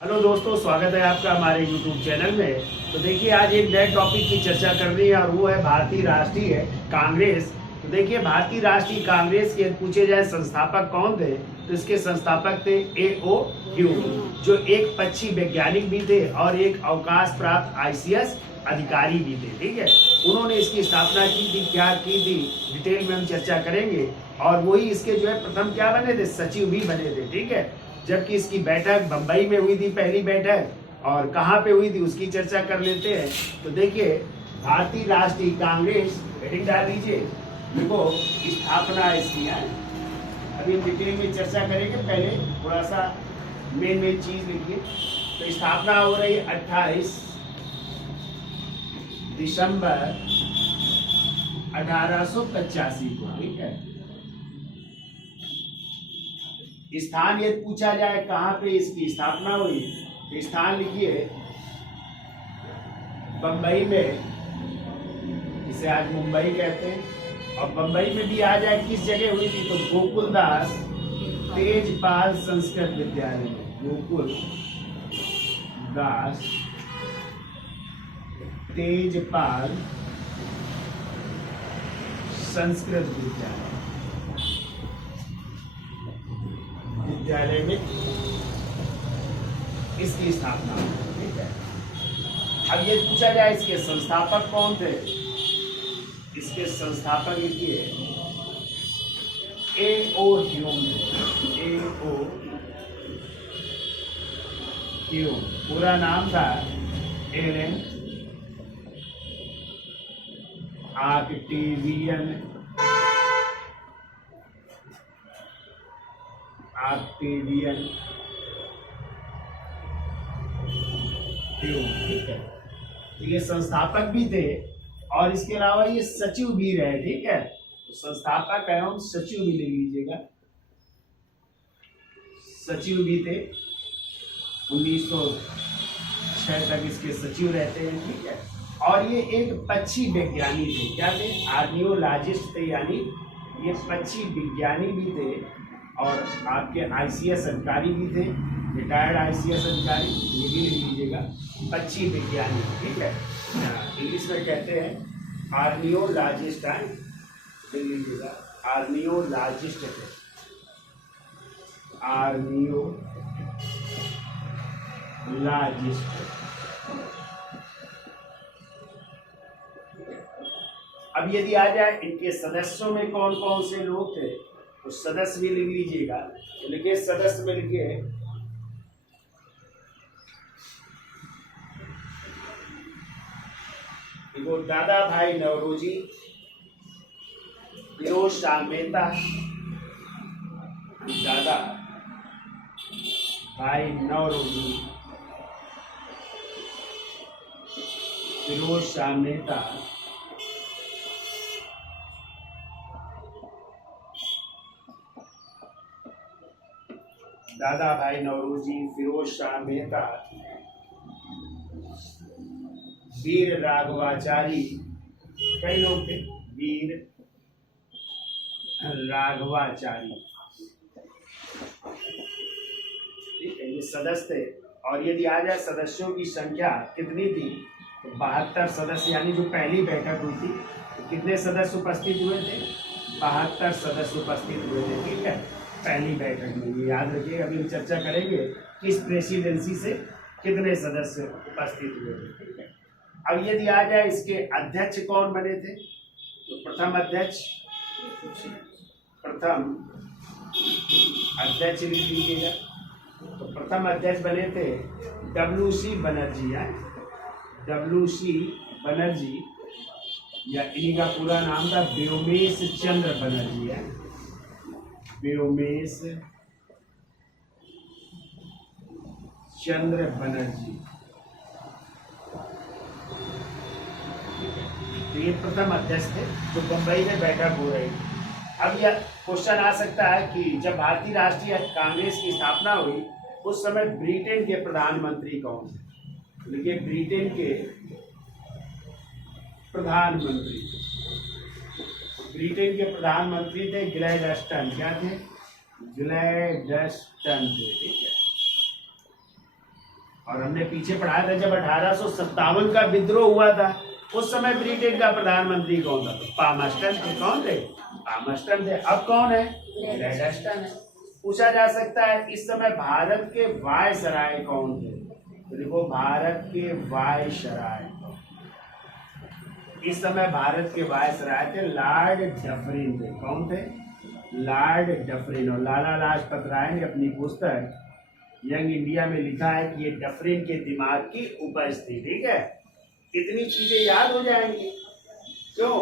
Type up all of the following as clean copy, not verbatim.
Hello दोस्तों, स्वागत है आपका हमारे YouTube चैनल में। तो देखिए, आज एक नए टॉपिक की चर्चा करनी है और वो है भारतीय राष्ट्रीय कांग्रेस। तो देखिए, भारतीय राष्ट्रीय कांग्रेस के पूछे जाए संस्थापक कौन थे, तो इसके संस्थापक थे A.O. ह्यूम, जो एक पक्षी वैज्ञानिक भी थे और एक अवकाश प्राप्त ICS अधिकारी भी थे। ठीक है, उन्होंने इसकी स्थापना की थी, क्या की थी, डिटेल में हम चर्चा करेंगे। और वही इसके जो है प्रथम क्या बने थे, सचिव भी बने थे। ठीक है, जबकि इसकी बैठक बंबई में हुई थी, पहली बैठक, और कहाँ पे हुई थी उसकी चर्चा कर लेते हैं। तो देखिए, भारतीय राष्ट्रीय कांग्रेस, हेडिंग डाल दीजिए, देखो स्थापना इसकी है। अभी हम डिटेल में चर्चा करेंगे, पहले थोड़ा सा मेन चीज लिखिए। तो स्थापना हो रही 28 दिसंबर 1885 को। ठीक है, स्थान यदि पूछा जाए कहाँ पे इसकी स्थापना हुई, तो स्थान लिखिए बंबई में, इसे आज मुंबई कहते हैं। और बंबई में भी आ जाए किस जगह हुई थी, तो गोकुलदास तेजपाल संस्कृत विद्यालय में, गोकुल दास तेजपाल संस्कृत विद्यालय में इसकी स्थापना हुई। ठीक है, अब ये पूछा जाए इसके संस्थापक कौन थे, इसके संस्थापक लिखिए A.O. ह्यूम थे। A.O. ह्यूम, पूरा नाम था एलन ऑक्टेवियन ह्यूम। ठीक है, तो ये संस्थापक भी थे और इसके अलावा ये सचिव भी रहे। ठीक है, तो संस्थापक एवं सचिव भी ले लीजिएगा, सचिव भी थे, 1906 तक इसके सचिव रहते हैं। ठीक है, और ये एक पक्षी विज्ञानी थे। क्या थे, आर्नियोलॉजिस्ट थे, यानी ये पक्षी विज्ञानी भी थे और आपके ICS अधिकारी भी थे, रिटायर्ड ICS अधिकारी, ये भी ले लीजिएगा, पक्षी विज्ञानी। ठीक है, इंग्लिश में कहते हैं आर्नियोलॉजिस्ट, ले लीजिएगा, आर्नियोलॉजिस्ट थे, आर्नियोलॉजिस्ट। अब यदि आ जाए इनके सदस्यों में कौन कौन से लोग थे, तो सदस्य भी लिख लीजिएगा। लिखिए सदस्य में लिखिए देखो, दादा भाई नौरोजी, फिरोज शाह मेहता, दादा भाई नौरोजी, फिरोज शाह मेहता, दादा भाई नौरोजी, फिरोज शाह मेहता, वीर राघवाचारी, कई लोग थे, वीर राघवाचारी। ठीक है, ये सदस्य थे। और यदि आ जाए सदस्यों की संख्या कितनी थी, तो 72 सदस्य, यानी जो पहली बैठक हुई थी, तो कितने सदस्य उपस्थित हुए थे, 72 सदस्य उपस्थित हुए थे। ठीक है, पहली बैठक में, ये याद रखिए। अभी हम चर्चा करेंगे किस प्रेसिडेंसी से कितने सदस्य उपस्थित हुए थे। ठीक है, अब यदि आ जाए इसके अध्यक्ष कौन बने थे, तो प्रथम अध्यक्ष लिख लीजिएगा। तो प्रथम अध्यक्ष बने थे WC बनर्जी, WC बनर्जी, या इन्हीं का पूरा नाम था व्योमेश चंद्र बनर्जी, व्योमेश चंद्र बनर्जी। तो ये प्रथम अध्यक्ष थे जो बंबई में बैठक हो रही थी। अब यह क्वेश्चन आ सकता है कि जब भारतीय राष्ट्रीय कांग्रेस की स्थापना हुई, उस समय ब्रिटेन के प्रधानमंत्री कौन थे। देखिए, ब्रिटेन के प्रधानमंत्री थे ग्लैडस्टन। क्या थे, ग्लैडस्टन थे। ठीक है, और हमने पीछे पढ़ाया था जब 1857 का विद्रोह हुआ था, उस समय ब्रिटेन का प्रधानमंत्री कौन था? पामस्टन थे। कौन थे? पामस्टन थे। अब कौन है? ग्लैडस्टन है। पूछा जा सकता है इस समय भारत के वायसराय कौन थे? तो देखो, भारत के वायसराय, इस समय भारत के वायसराय थे लॉर्ड डफरिन थे। कौन थे? Lord Dufferin. और लाला लाजपत राय ने अपनी पुस्तक यंग इंडिया में लिखा है कि ये डफरिन के दिमाग की उपज थी। ठीक है, इतनी चीजें याद हो जाएंगी। क्यों?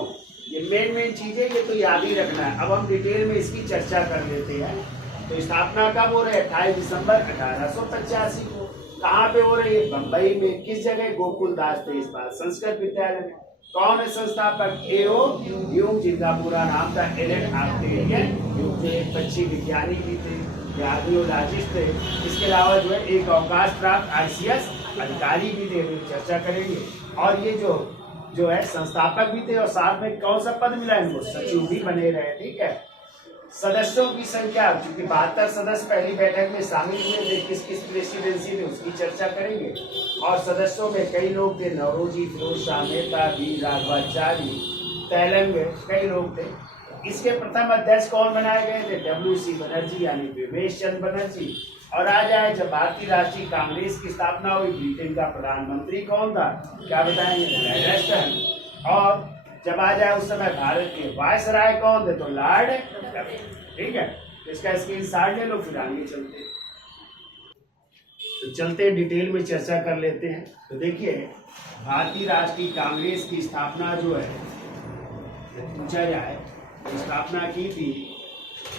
ये मेन चीजें, ये तो याद ही रखना है। अब हम डिटेल में इसकी चर्चा कर लेते हैं। तो स्थापना कब हो रही है? 28 दिसंबर 1885 को। कहाँ पे हो रही है? बम्बई में। किस जगह? गोकुलदास थे इस बार संस्कृत विद्यालय में। कौन है संस्थापक? ए.ओ. ह्यूम, जिनका पूरा नाम था एलन ऑक्टेवियन ह्यूम, जो एक बच्ची विज्ञानी भी थे, आर्कियोलॉजिस्ट थे। इसके अलावा जो है एक अवकाश प्राप्त ICS अधिकारी भी थे, चर्चा करेंगे। और ये जो है संस्थापक भी थे, और साथ में कौन सा पद मिला इनको? सचिव भी बने रहे। ठीक है, सदस्यों की संख्या, क्योंकि 72 सदस्य पहली बैठक में शामिल हुए थे, किस किस प्रेसिडेंसी में, उसकी चर्चा करेंगे। और सदस्यों में कई लोग थे, नौरोजी, फिरोज शाह मेहता, वीर राघवाचारी, तेलंग, कई लोग थे। इसके प्रथम अध्यक्ष कौन बनाए गए थे? WC बनर्जी, यानी विवेश चंद्र बनर्जी। और आ जाए जब भारतीय राष्ट्रीय कांग्रेस की स्थापना हुई, ब्रिटेन का प्रधानमंत्री कौन था? क्या बताएंगे? ग्लैडस्टन। और जब आ जाए उस समय भारत के वायसराय कौन थे? तो लॉर्ड डफरिन। ठीक है, तो इसका स्क्रीनशॉट ले लो, फिर आगे चलते हैं। तो चलते डिटेल में चर्चा कर लेते हैं। तो देखिए, भारतीय राष्ट्रीय कांग्रेस की स्थापना जो है, पूछा जाए, स्थापना की थी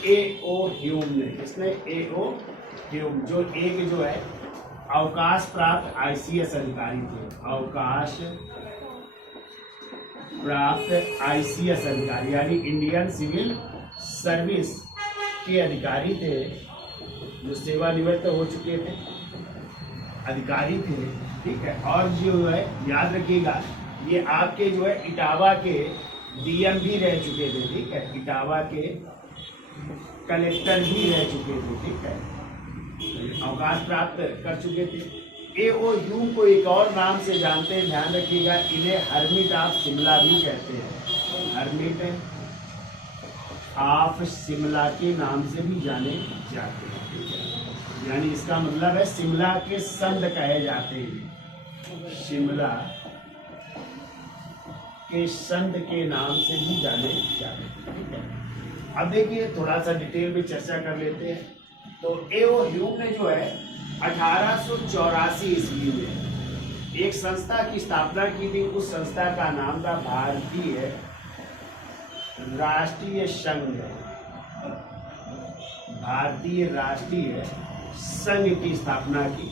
A.O. ह्यूम ने। इसने A.O. ह्यूम, जो एक जो है अवकाश प्राप्त ICS अधिकारी थे। अवकाश प्राप्त ICS अधिकारी, यानी इंडियन सिविल सर्विस के अधिकारी थे, जो सेवानिवृत्त हो चुके थे, अधिकारी थे। ठीक है, और जो है याद रखिएगा, ये आपके जो है इटावा के DM भी रह चुके थे। ठीक है, इटावा के कलेक्टर भी रह चुके थे। ठीक है, अवकाश प्राप्त कर चुके थे। A.O. ह्यूम को एक और नाम से जानते हैं, ध्यान रखिएगा, इन्हें हर्मिट ऑफ शिमला भी कहते हैं। हर्मिट ऑफ शिमला के नाम से भी जाने जाते हैं। ठीक है, यानी इसका मतलब है शिमला के संत कहे जाते हैं। शिमला के संत के नाम से भी जाने जाते हैं। ठीक है, अब देखिए थोड़ा सा डिटेल में चर्चा कर लेते हैं। तो A.O. ह्यूम ने जो है 1884 ईस्वी में एक संस्था की स्थापना की थी। उस संस्था का नाम था भारतीय राष्ट्रीय संघ। भारतीय राष्ट्रीय संघ की स्थापना की।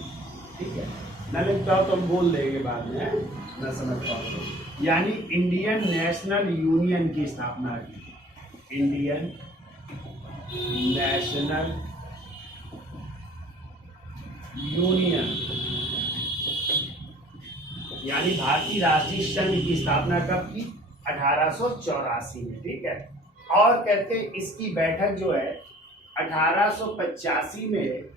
ठीक है, न लिखता हो तो हम बोल देंगे बाद में, न समझ पाओ तो। यानी इंडियन नेशनल यूनियन की स्थापना की। इंडियन नेशनल यूनियन, यानी भारतीय राष्ट्रीय संघ की स्थापना कब की? 1884 में। ठीक है, और कहते हैं इसकी बैठक जो है 1885 में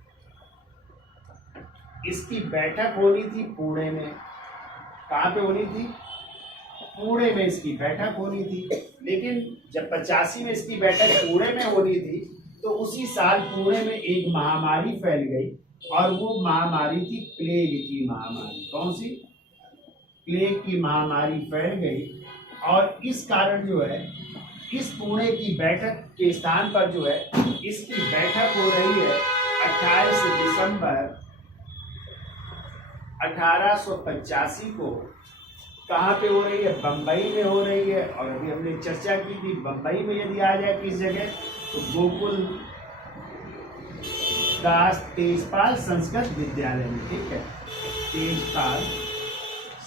इसकी बैठक होनी थी पुणे में। कहाँ पे होनी थी? पुणे में इसकी बैठक होनी थी। लेकिन जब 85 में इसकी बैठक पुणे में होनी थी, तो उसी साल पुणे में एक महामारी फैल गई, और वो महामारी थी प्लेग की महामारी। कौन सी? प्लेग की महामारी फैल गई, और इस कारण जो है इस पुणे की बैठक के स्थान पर जो है इसकी बैठक हो रही है 28 दिसंबर 1885 को। कहाँ पे हो रही है? बम्बई में हो रही है। और अभी हमने चर्चा की थी, बम्बई में यदि आ जाए किस जगह, तो गोकुल दास तेजपाल संस्कृत विद्यालय में। ठीक है, तेजपाल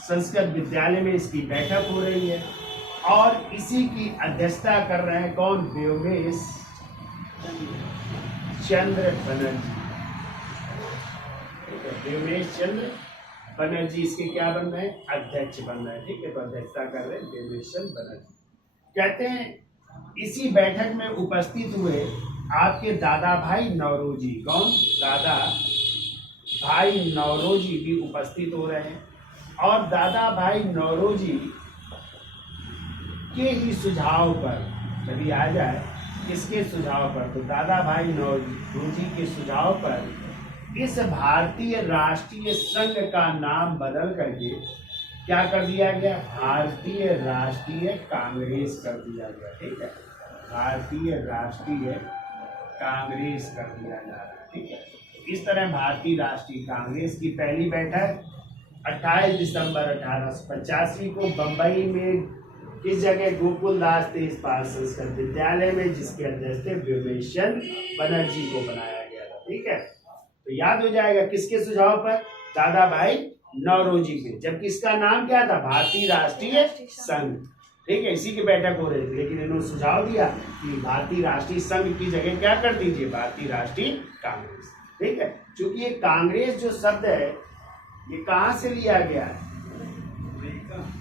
संस्कृत विद्यालय में इसकी बैठक हो रही है, और इसी की अध्यक्षता कर रहे हैं कौन? व्योमेश चंद्र बनर्जी। व्योमेश चंद्र बनर्जी इसके क्या बन रहे हैं? अध्यक्ष बन रहे हैं। ठीक है, तो अध्यक्षता कर रहे हैं व्योमेश चंद्र बनर्जी। कहते हैं इसी बैठक में उपस्थित हुए आपके दादा भाई नौरोजी। कौन? दादा भाई नौरोजी भी उपस्थित हो रहे हैं और दादा भाई नौरोजी के ही सुझाव पर कभी आ जाए, किसके सुझाव पर, तो दादा भाई नौरोजी के सुझाव पर इस भारतीय राष्ट्रीय संघ का नाम बदल करके क्या कर दिया गया, भारतीय राष्ट्रीय कांग्रेस कर दिया गया। ठीक है, भारतीय राष्ट्रीय कांग्रेस कर दिया जा रहा है। ठीक है, इस तरह भारतीय राष्ट्रीय कांग्रेस की पहली बैठक 28 दिसंबर 1885 को बंबई में किस जगह, गोकुल दास तेजपाल संस्कृत विद्यालय में, जिसके अध्यक्ष थे व्योमेशन बनर्जी को बनाया गया था। ठीक है, तो याद हो जाएगा किसके सुझाव पर, दादा भाई नौरोजी के, जबकि इसका नाम क्या था, भारतीय राष्ट्रीय संघ। ठीक है, इसी की बैठक हो रही थी, लेकिन इन्होंने सुझाव दिया कि भारतीय राष्ट्रीय संघ की जगह क्या कर दीजिए, भारतीय राष्ट्रीय कांग्रेस। ठीक है, क्योंकि ये कांग्रेस जो शब्द है ये कहाँ से लिया गया है,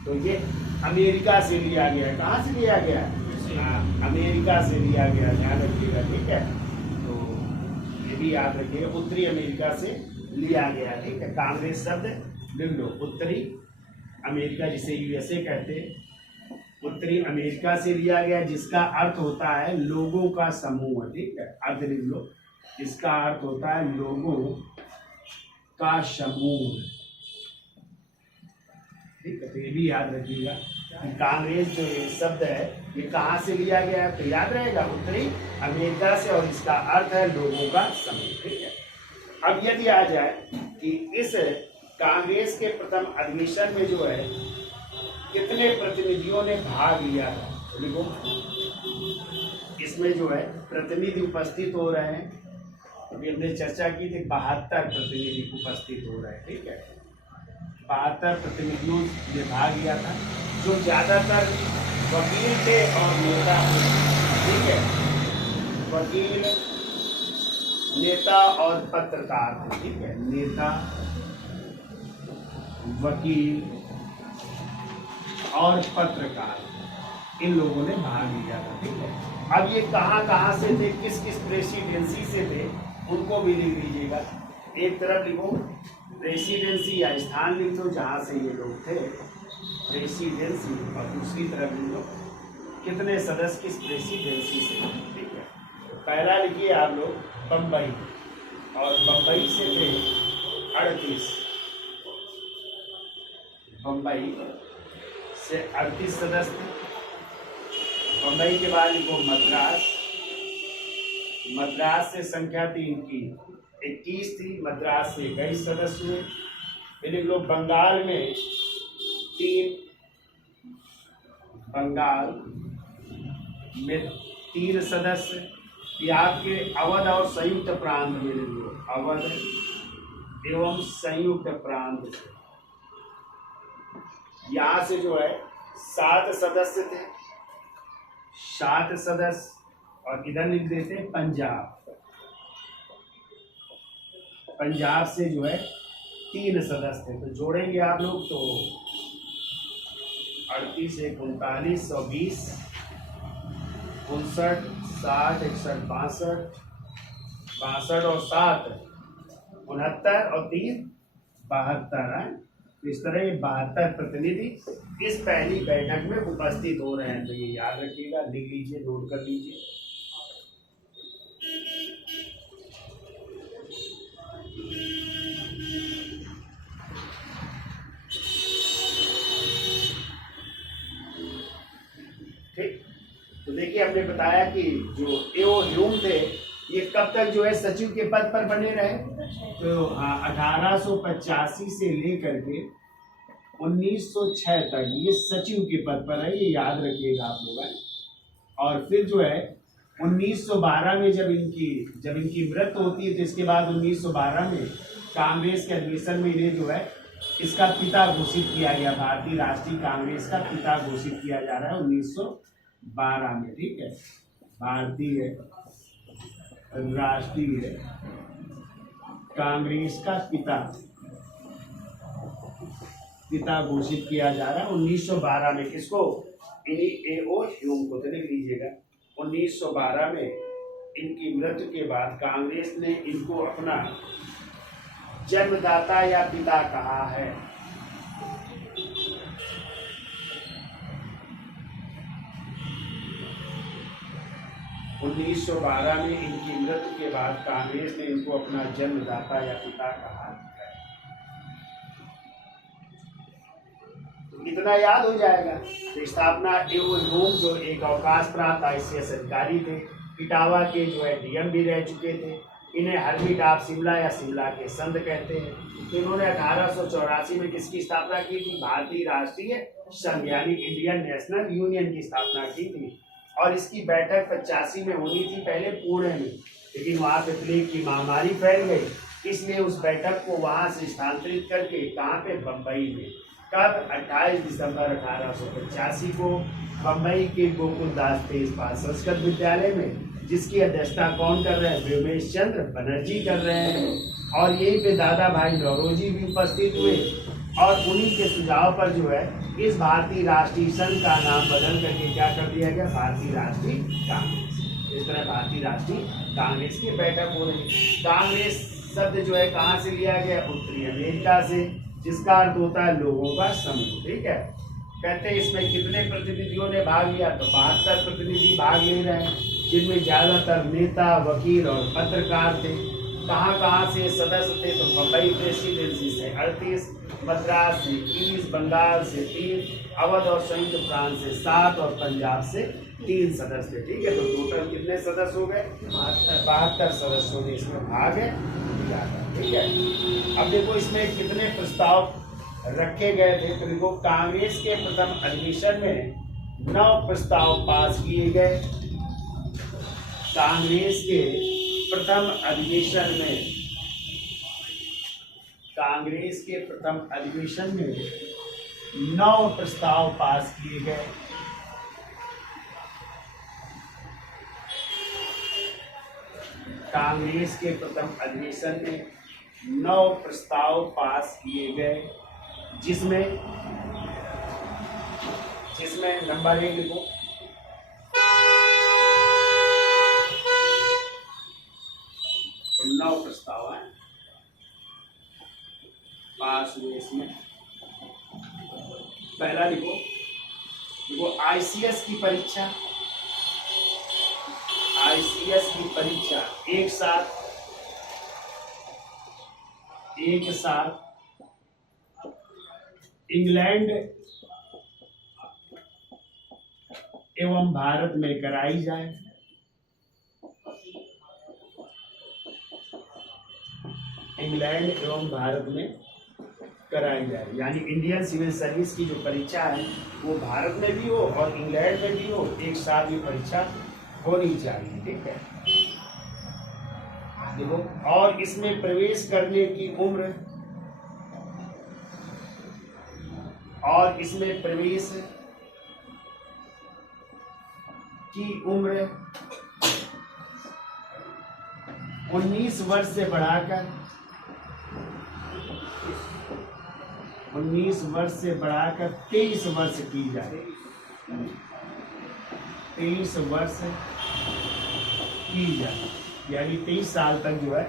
तो ये अमेरिका से लिया गया है। कहाँ से लिया गया है, अमेरिका से लिया गया, ध्यान रखिएगा। ठीक है, तो ये भी याद रखिएगा, उत्तरी अमेरिका से लिया गया। ठीक है, कांग्रेस शब्द लिख लो, उत्तरी अमेरिका जिसे यूएसए कहते हैं, उत्तरी अमेरिका से लिया गया, जिसका अर्थ होता है लोगों का समूह। ठीक है, अर्थ लिख लो, इसका अर्थ होता है लोगों का समूह। ठीक है, तो ये भी याद रखिएगा कि कांग्रेस जो ये शब्द है ये कहाँ से लिया गया है, तो याद रहेगा उत्तरी अमेरिका से, और इसका अर्थ है लोगों का समूह। ठीक है, अब यदि आ जाए कि इस कांग्रेस के प्रथम अधिवेशन में जो है कितने प्रतिनिधियों ने भाग लिया था, तो लिखो, इसमें जो है प्रतिनिधि उपस्थित हो रहे हैं, अभी हमने चर्चा की थी 72 प्रतिनिधि उपस्थित हो रहे हैं। ठीक है, 72 प्रतिनिधियों ने भाग लिया था, जो ज्यादातर वकील थे और नेता थे। ठीक है, वकील, नेता और पत्रकार थे। ठीक है, नेता, वकील और पत्रकार, इन लोगों ने भाग लिया था। ठीक है, अब ये कहाँ कहाँ से थे, किस किस प्रेसिडेंसी से थे, उनको भी लिख लीजिएगा। एक तरफ लिखो प्रेसिडेंसी या स्थान लिख दो जहाँ से ये लोग थे, प्रेसिडेंसी, और दूसरी तरफ लिख लो कितने सदस्य किस प्रेसिडेंसी से। ठीक है, पहला लिखिए आप लोग बम्बई, और बम्बई से थे 38, बम्बई से 38 सदस्य। बम्बई के बाद लिखो मद्रास, मद्रास से संख्या थी इनकी 21 थी, मद्रास से 21 सदस्य हुए। फिर लिख लो बंगाल में 3, बंगाल में 3 सदस्य। ये आपके अवध और संयुक्त प्रांत में लिख लो, अवध एवं संयुक्त प्रांत से, यहाँ से जो है 7 सदस्य थे, 7 सदस्य। और इधर लिख देते हैं पंजाब, पंजाब से जो है 3 सदस्य थे, तो जोड़ेंगे आप लोग तो 38 1 39 120 59 60 61 62 62 और 7 69 और 3 72 है। इस तरह ये 72 प्रतिनिधि इस पहली बैठक में उपस्थित हो रहे हैं, तो ये याद रखिएगा, लिख लीजिए, नोट कर लीजिए। ठीक, तो देखिए हमने बताया कि जो एओ ह्यूम थे ये कब तक जो है सचिव के पद पर बने रहे, तो 1885 से लेकर के 1906 तक ये सचिव के पद पर है, ये याद रखिएगा आप लोग। और फिर जो है 1912 में जब इनकी मृत्यु होती है, तो इसके बाद 1912 में कांग्रेस के अधिवेशन में इन्हें जो है इसका पिता घोषित किया गया, भारतीय राष्ट्रीय कांग्रेस का पिता घोषित किया जा रहा है 1912 में। ठीक है, भारतीय राष्ट्रीय कांग्रेस का पिता घोषित किया जा रहा है 1912 में। किसको, इन्हीं एओ ह्यूम को, तो लिख लीजिएगा। 1912 में इनकी मृत्यु के बाद कांग्रेस ने इनको अपना जन्मदाता या पिता कहा है? 1912 में इनकी मृत्यु के बाद कांग्रेस ने इनको अपना जन्मदाता या पिता कहा है। तो इतना याद हो जाएगा। तो स्थापना एवं रोम जो एक अवकाश प्राप्त ICS अधिकारी थे, इटावा के जो है DM भी रह चुके थे। इन्हें हरमीट ऑफ शिमला या शिमला के संत कहते हैं। तो इन्होंने 1884 में किसकी स्थापना की थी? भारतीय राष्ट्रीय संघ यानी इंडियन नेशनल यूनियन की स्थापना की थी। और इसकी बैठक 85 में होनी थी पहले पुणे में, लेकिन वहाँ पे प्लेग की महामारी फैल गई, इसलिए उस बैठक को वहाँ से स्थानांतरित करके कहाँ पे? बम्बई में। कब? 28 दिसंबर 1885 को बम्बई के गोकुल दास तेजपाल संस्कृत विद्यालय में, जिसकी अध्यक्षता कौन कर रहे हैं? व्योमेश चंद्र बनर्जी कर रहे हैं। और यहीं पे दादा भाई नौरोजी भी उपस्थित हुए और उन्हीं के सुझाव पर जो है इस भारतीय राष्ट्रीय संघ का नाम बदल करके क्या कर दिया गया? भारतीय राष्ट्रीय कांग्रेस। इस तरह भारतीय राष्ट्रीय कांग्रेस की बैठक हो रही। कांग्रेस शब्द जो है कहाँ से लिया गया? उत्तरी अमेरिका से, जिसका अर्थ होता है लोगों का समूह। ठीक है। कहते हैं इसमें कितने प्रतिनिधियों ने भाग लिया? तो 72 प्रतिनिधि भाग ले रहे हैं, जिनमें ज्यादातर नेता, वकील और पत्रकार थे। कहाँ से सदस्य थे? तो बम्बई प्रेसिडेंसी से 38, मद्रास से 21, बंगाल से 3, अवध और संयुक्त प्रांत से 7 और पंजाब से 3 सदस्य थे। ठीक है। तो टोटल कितने सदस्य हो गए? 72 सदस्यों ने इसमें भाग लिया था। ठीक है। अब देखो इसमें कितने प्रस्ताव रखे गए थे। तो देखो कांग्रेस के प्रथम अधिवेशन में 9 प्रस्ताव पास किए गए। कांग्रेस के प्रथम अधिवेशन में, कांग्रेस के प्रथम अधिवेशन में 9 प्रस्ताव पास किए गए। कांग्रेस के प्रथम अधिवेशन में 9 प्रस्ताव पास किए गए, जिसमें नंबर 1 लिखो, तो 9 प्रस्ताव हैं पास हुए इसमें। पहला लिखो, ICS की परीक्षा, ICS की परीक्षा एक साथ इंग्लैंड एवं भारत में कराई जाए। इंग्लैंड एवं भारत में कराई जाए, यानी इंडियन सिविल सर्विस की जो परीक्षा है वो भारत में भी हो और इंग्लैंड में भी हो, एक साथ ये परीक्षा होनी चाहिए। ठीक है। देखो, और इसमें प्रवेश करने की उम्र, और इसमें प्रवेश की उम्र 19 वर्ष से बढ़ाकर 23 वर्ष की जाए। 23 वर्ष की जाए, यानी 23 साल तक जो है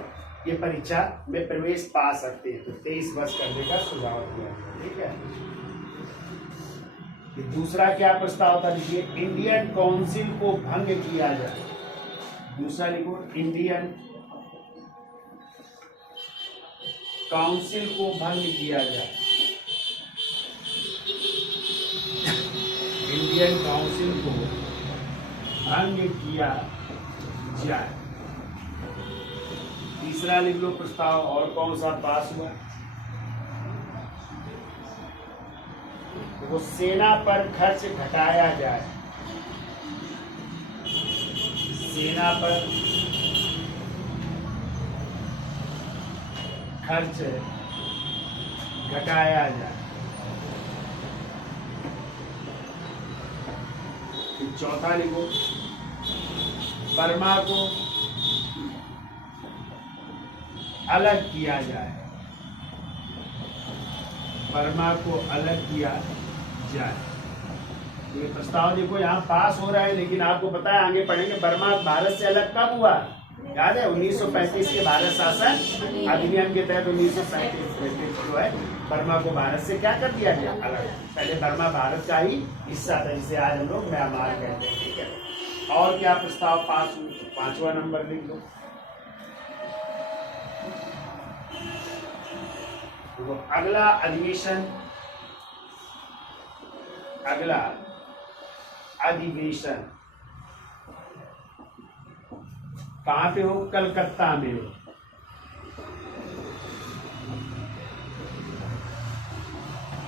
ये परीक्षा में प्रवेश पा सकते हैं। तो 23 वर्ष करने का सुझाव दिया गया। ठीक है। ये दूसरा क्या प्रस्ताव था? देखिए, इंडियन काउंसिल को भंग किया जाए। दूसरा लिखो, इंडियन काउंसिल को भंग किया जाए। इंडियन काउंसिल को भंग किया जाए। तीसरा लिख लो प्रस्ताव, और कौन सा पास हुआ? वो सेना पर खर्च घटाया जाए। सेना पर खर्च घटाया जाए। चौथा लिखो, बर्मा को अलग किया जाए। बर्मा को अलग किया जाए। ये प्रस्ताव देखो यहाँ पास हो रहा है, लेकिन आपको पता है आगे पढ़ेंगे बर्मा भारत से अलग कब हुआ? याद है 1935 के भारत शासन अधिनियम के तहत 1935 जो है बर्मा को भारत से क्या कर दिया गया, अलग। पहले बर्मा भारत का ही हिस्सा था, जिसे आज हम लोग म्यांमार कहते हैं, ठीक है। और क्या प्रस्ताव पास हुआ, 5वां नंबर लिख लो। तो अगला अधिवेशन कहाँ पे हो, कलकत्ता में हो।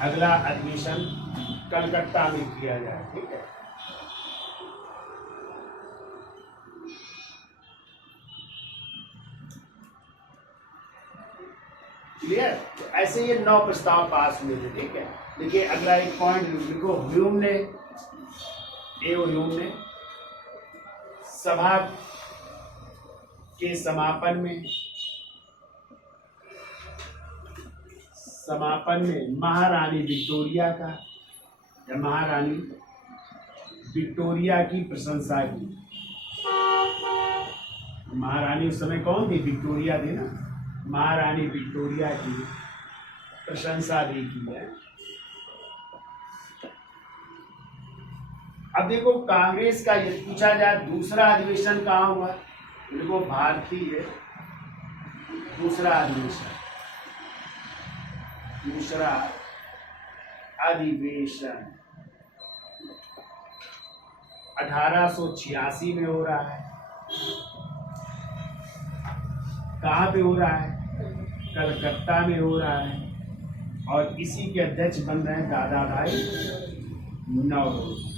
अगला अधिवेशन कलकत्ता में किया जाए, ठीक है। क्लियर। तो ऐसे ये 9 प्रस्ताव पास हुए थे, ठीक है। देखिए अगला एक पॉइंट लिखो, ह्यूम ने सभा के समापन में महारानी विक्टोरिया की प्रशंसा की। महारानी उस समय कौन थी, विक्टोरिया थी ना। महारानी विक्टोरिया की प्रशंसा भी की है। अब देखो कांग्रेस का यदि पूछा जाए दूसरा अधिवेशन कहाँ हुआ, देखो भारतीय दूसरा अधिवेशन 1886 में हो रहा है। कहाँ पे हो रहा है, कलकत्ता में हो रहा है। और इसी के अध्यक्ष बन रहे हैं दादा भाई नौरोजी।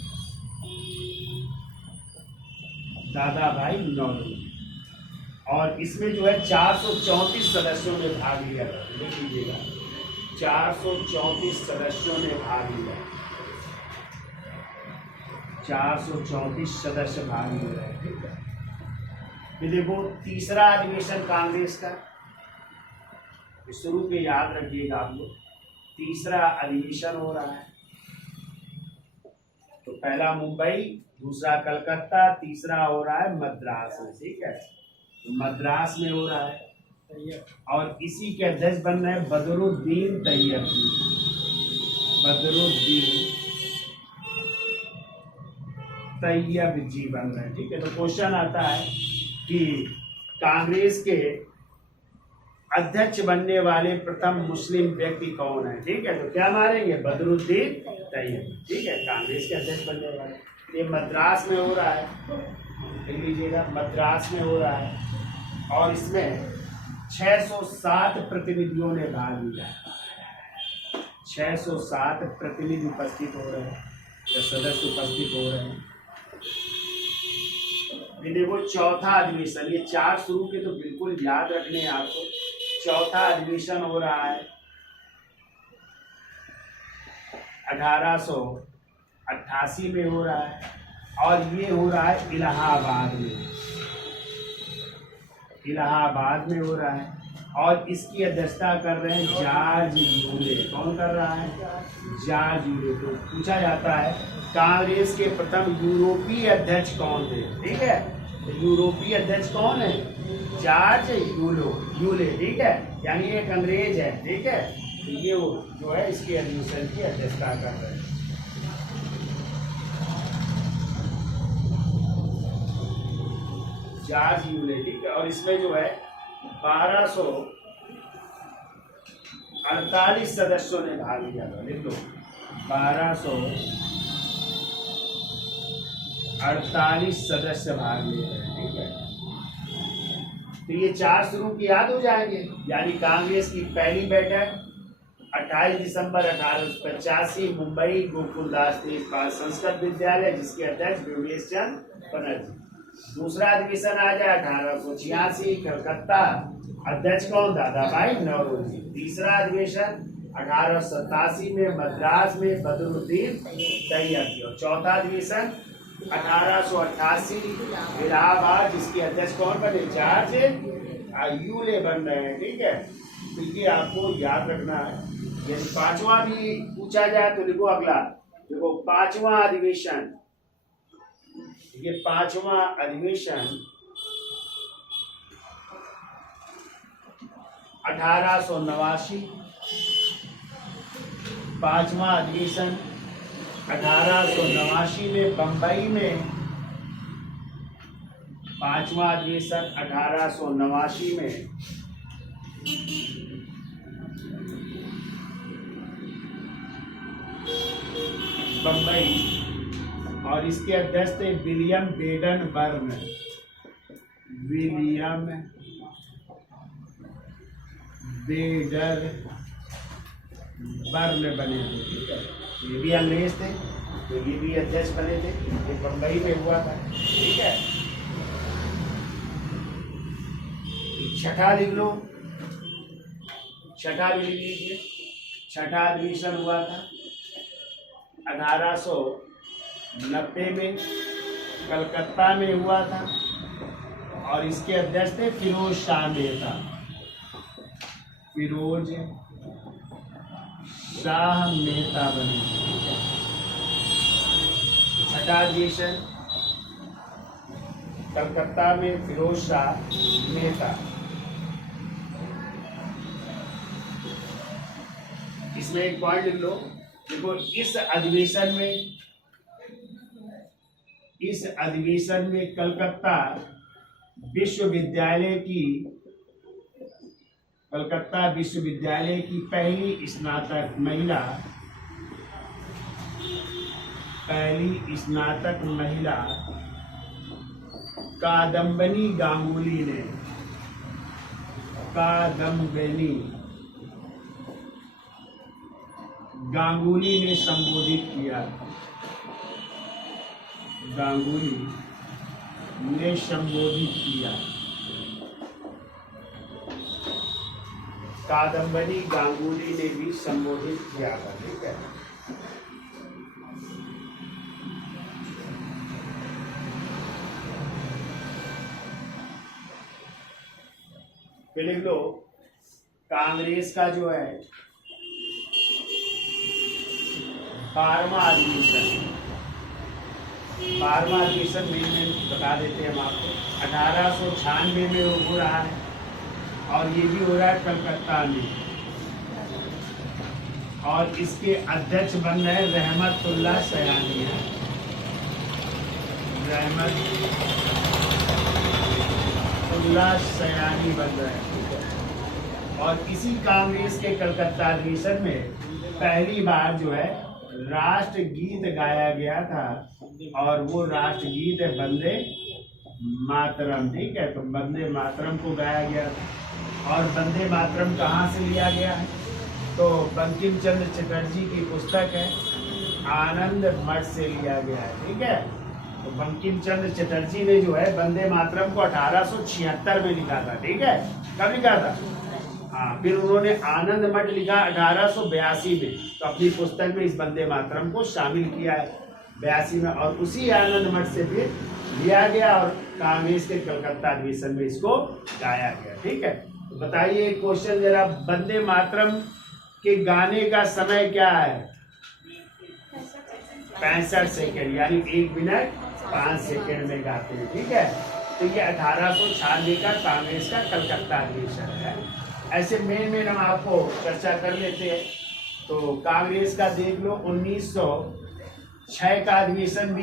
और इसमें जो है 434 सदस्यों ने भाग लिया, लिख लीजिएगा 434 सदस्यों ने भाग लिया, 434 सदस्य भाग ले रहे हैं, ठीक है। ये देखो तीसरा अधिवेशन कांग्रेस का, शुरू के याद रखिएगा आप लोग, तीसरा अधिवेशन हो रहा है। तो पहला मुंबई, दूसरा कलकत्ता, तीसरा हो रहा है मद्रास में, ठीक है। तो मद्रास में हो रहा है और इसी के अध्यक्ष बन रहे हैं बदरुद्दीन तैयब जी बन रहे हैं, ठीक है। तो क्वेश्चन आता है कि कांग्रेस के अध्यक्ष बनने वाले प्रथम मुस्लिम व्यक्ति कौन है, ठीक है। तो क्या मारेंगे, बदरुद्दीन तैयब, ठीक है, कांग्रेस के अध्यक्ष बनने वाले। ये मद्रास में हो रहा है, देख लीजिएगा मद्रास में हो रहा है और इसमें 607 प्रतिनिधियों ने भाग लिया, 607 प्रतिनिधि उपस्थित हो रहे हैं, सदस्य उपस्थित हो रहे हैं। ये देखो चौथा अधिवेशन, ये 4 शुरू के तो बिल्कुल याद रखने हैं आपको। चौथा अधिवेशन हो रहा है 1888 में हो रहा है और ये हो रहा है इलाहाबाद में हो रहा है और इसकी अध्यक्षता कर रहे हैं जॉर्ज यूले। कौन कर रहा है, जॉर्ज यूले। तो पूछा जाता है कांग्रेस के प्रथम यूरोपीय अध्यक्ष कौन थे, ठीक है। तो यूरोपीय अध्यक्ष कौन है, जॉर्ज यूले, ठीक है, यानी एक अंग्रेज है, ठीक है। तो ये वो जो है इसके अधिवेशन की अध्यक्षता कर रहे हैं। जॉर्ज यूले, ठीक है। और इसमें जो है 1248 सदस्यों ने भाग लिया था, लिख लो 1248 सदस्य भाग ले रहे हैं, ठीक है। तो ये 4 शुरू की याद हो जाएंगे, यानी कांग्रेस की पहली बैठक 28 दिसंबर 1885 मुंबई गोकुलदास तेजपाल संस्कृत विद्यालय, जिसके अध्यक्ष योगेश चंद्र बनर्जी। दूसरा अधिवेशन आ जाए 1886 कलकत्ता, अध्यक्ष कौन, दादा भाई नौरोजी। तीसरा अधिवेशन 1887 में मद्रास में बदरुद्दीन तैयब। और चौथा अधिवेशन 1888 इलाहाबाद, जिसके अध्यक्ष कौन बने, जॉर्ज यूले बन रहे हैं, ठीक है। तो ये आपको याद रखना है। यदि 5वां भी पूछा जाए तो लिखो अगला, देखो 5वां अधिवेशन, ये 5वां अधिवेशन 1889। पांचवा अधिवेशन 1889 में बंबई में। पांचवा अधिवेशन 1889 में बंबई, और इसके अध्यक्ष थे William Baden burn. William Baden burn बने थे, ठीक है। ये भी अंग्रेज थे, तो ये भी अध्यक्ष बने थे। ये बंबई में हुआ था, ठीक है। छठा लिख लो, छठा भी लिख लीजिए। छठा अधिवेशन हुआ था 1890 में, कलकत्ता में हुआ था, और इसके अध्यक्ष थे फिरोज शाह मेहता। फिरोज शाह मेहता बने, ठीक है। छठा अधिवेशन कलकत्ता में फिरोज शाह मेहता। इसमें एक पॉइंट लिख लो, देखो इस अधिवेशन में कलकत्ता विश्वविद्यालय की पहली स्नातक महिला कादम्बनी गांगुली ने संबोधित किया। कादम्बनी गांगुली ने भी संबोधित किया था, ठीक है। फिर लिख लो कांग्रेस का जो है 12वां अधिवेशन में बता देते हैं हम आपको। 1896 में हो रहा है, और ये भी हो रहा है कलकत्ता में, और इसके अध्यक्ष बन रहे रहमतुल्लाह सयानी है। रहमतुल्लाह सयानी बन रहे हैं, ठीक है। और इसी कांग्रेस के कलकत्ता अधिवेशन में पहली बार जो है राष्ट्रगीत गाया गया था, और वो राष्ट्रगीत है वंदे मातरम, ठीक है। तो वंदे मातरम को गाया गया था, और वंदे मातरम कहाँ से लिया गया है? तो बंकिम चंद्र चटर्जी की पुस्तक है आनंद मठ से लिया गया है, ठीक है। तो बंकिम चंद्र चटर्जी ने जो है वंदे मातरम को 1876 में लिखा था, ठीक है। कब लिखा था? हाँ, फिर उन्होंने आनंद मठ लिखा 1882 में, तो अपनी पुस्तक में इस वंदे मातरम को शामिल किया है 82 में, और उसी आनंद मठ से फिर लिया गया, और कांग्रेस के कलकत्ता अधिवेशन में इसको गाया गया, ठीक है। तो बताइए क्वेश्चन जरा, वंदे मातरम के गाने का समय क्या है? 65 सेकेंड, यानी 1 मिनट 5 सेकेंड में गाते हैं, ठीक है। तो ये 1896 का कांग्रेस का कलकत्ता अधिवेशन है। ऐसे मेन हम आपको चर्चा कर लेते हैं। तो कांग्रेस का देख लो, 1906 का अधिवेशन भी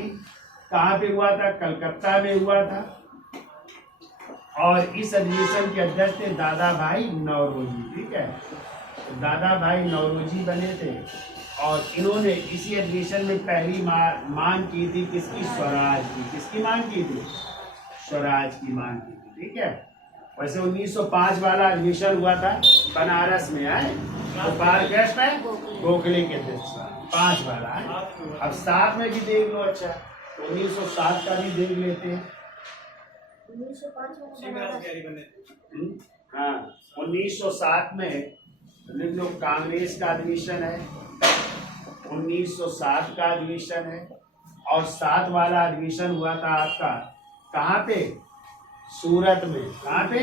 कहाँ पे हुआ था? कलकत्ता में हुआ था, और इस अधिवेशन के अध्यक्ष थे दादा भाई नौरोजी, ठीक है। तो दादा भाई नौरोजी बने थे, और इन्होंने इसी अधिवेशन में पहली मांग की थी किसकी? स्वराज की। किसकी मांग की थी? स्वराज की मांग की थी, ठीक है। वैसे 1905 वाला अधिवेशन हुआ था बनारस में, है गोपाल कृष्ण गोखले के अध्यक्षता, 5 वाला है। अब 7 में भी देख लो, अच्छा तो 1907 का भी देख लेते हैं। 1907 में लिख लो, कांग्रेस का अधिवेशन है, 1907 का अधिवेशन है, और 7 वाला अधिवेशन हुआ था आपका कहाँ पे? सूरत में। कहाँ पे?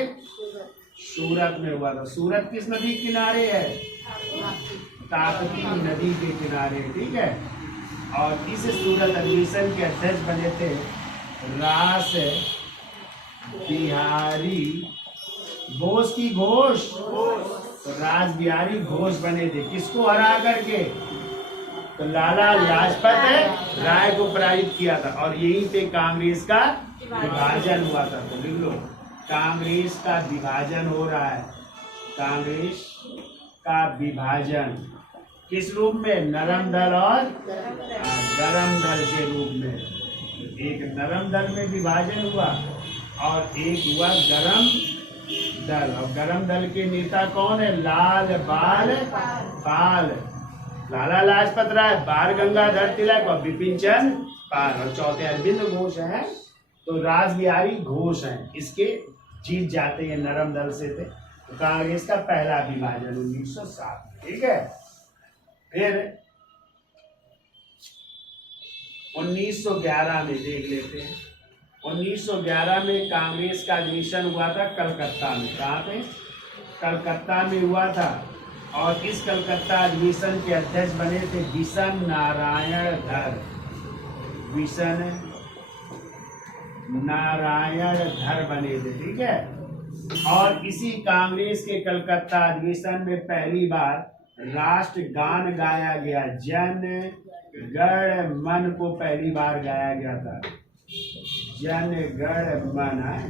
सूरत में हुआ था। सूरत किस नदी के किनारे है? ताप्ती नदी के किनारे, ठीक है। और इस सूरत अधिवेशन के अध्यक्ष बने थे रास बिहारी घोष की घोष, तो रास बिहारी घोष बने थे। किसको हरा करके? तो लाला लाजपत राय को पराजित किया था। और यहीं पे कांग्रेस का विभाजन हुआ था। तो लिख लो, कांग्रेस का विभाजन हो रहा है। कांग्रेस का विभाजन किस रूप में? नरम दल और गरम दल के रूप में। एक नरम दल में विभाजन हुआ और एक हुआ गरम दल। और गरम दल के नेता कौन है? लाल बाल पाल, लाला लाजपत राय, बाल गंगाधर तिलक और बिपिन चंद्र पाल। और चौथे अरविंद घोष है। तो रास बिहारी घोष हैं, इसके जीत जाते हैं, नरम दल से थे। तो कांग्रेस का पहला विभाजन 1907। ठीक है। फिर 1911 में देख लेते हैं। 1911 में कांग्रेस का अधिवेशन हुआ था कलकत्ता में। कहाँ पे? कलकत्ता में हुआ था। और इस कलकत्ता अधिवेशन के अध्यक्ष बने थे बिशन नारायण धर। बिशन नारायण धर बने थे। ठीक है। और इसी कांग्रेस के कलकत्ता अधिवेशन में पहली बार राष्ट्रगान गाया गया। जन गण मन को पहली बार गाया गया था। जन गण मन है।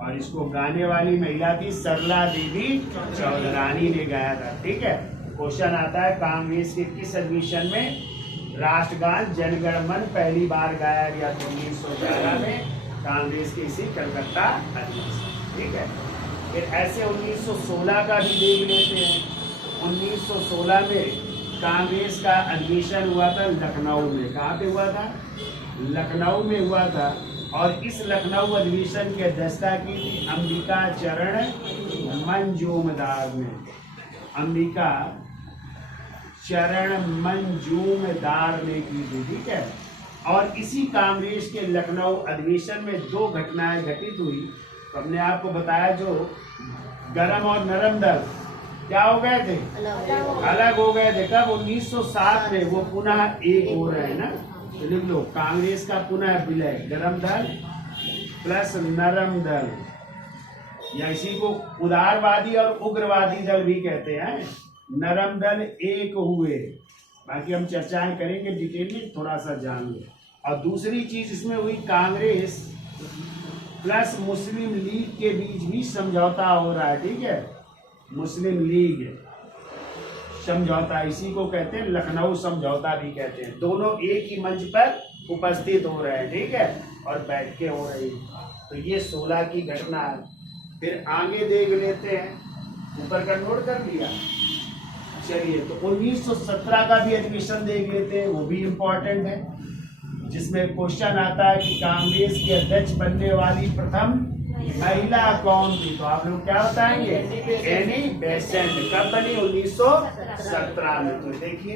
और इसको गाने वाली महिला थी सरला देवी चौधरानी ने गाया था। ठीक है। क्वेश्चन आता है, कांग्रेस के किस अधिवेशन में राष्ट्रगान जन गण मन पहली बार गाया गया? तो 1911 में कांग्रेस के इसी कलकत्ता अधिवेशन। ठीक है। फिर ऐसे 1916 का भी देख लेते हैं। 1916 में कांग्रेस का अधिवेशन हुआ था लखनऊ में। कहाँ पे हुआ था? लखनऊ में हुआ था। और इस लखनऊ अधिवेशन की अध्यक्षता की थी अंबिका चरण मंजूमदार ने। अंबिका चरण मंजूमदार ने की थी। ठीक है। और इसी कांग्रेस के लखनऊ अधिवेशन में दो घटनाएं घटित हुई। तो हमने आपको बताया, जो गरम और नरम दल क्या हो गए थे? अलग हो गए थे। कब? 1907 में। वो पुनः एक हो रहे हैं ना। तो लिख लो, कांग्रेस का पुनः विलय, गरम दल प्लस नरम दल, या इसी को उदारवादी और उग्रवादी दल भी कहते हैं। नरम दल एक हुए। बाकी हम चर्चाएं करेंगे डिटेल में, थोड़ा सा जान लो। और दूसरी चीज इसमें हुई, कांग्रेस प्लस मुस्लिम लीग के बीच भी समझौता हो रहा है। ठीक है। मुस्लिम लीग समझौता, इसी को कहते हैं लखनऊ समझौता भी कहते हैं। दोनों एक ही मंच पर उपस्थित हो रहे हैं। ठीक है। और बैठ के हो रही है। तो ये 16 की घटना है। फिर आगे देख लेते हैं। ऊपर का नोट कर लिया? चलिए, तो 1917 का भी अधिवेशन देख लेते हैं। वो भी इम्पोर्टेंट है, जिसमें क्वेश्चन आता है कि कांग्रेस के अध्यक्ष बनने वाली प्रथम महिला कौन थी? तो आप लोग क्या बताएंगे? Annie Besant. कब बनी? 1917 में। तो देखिए,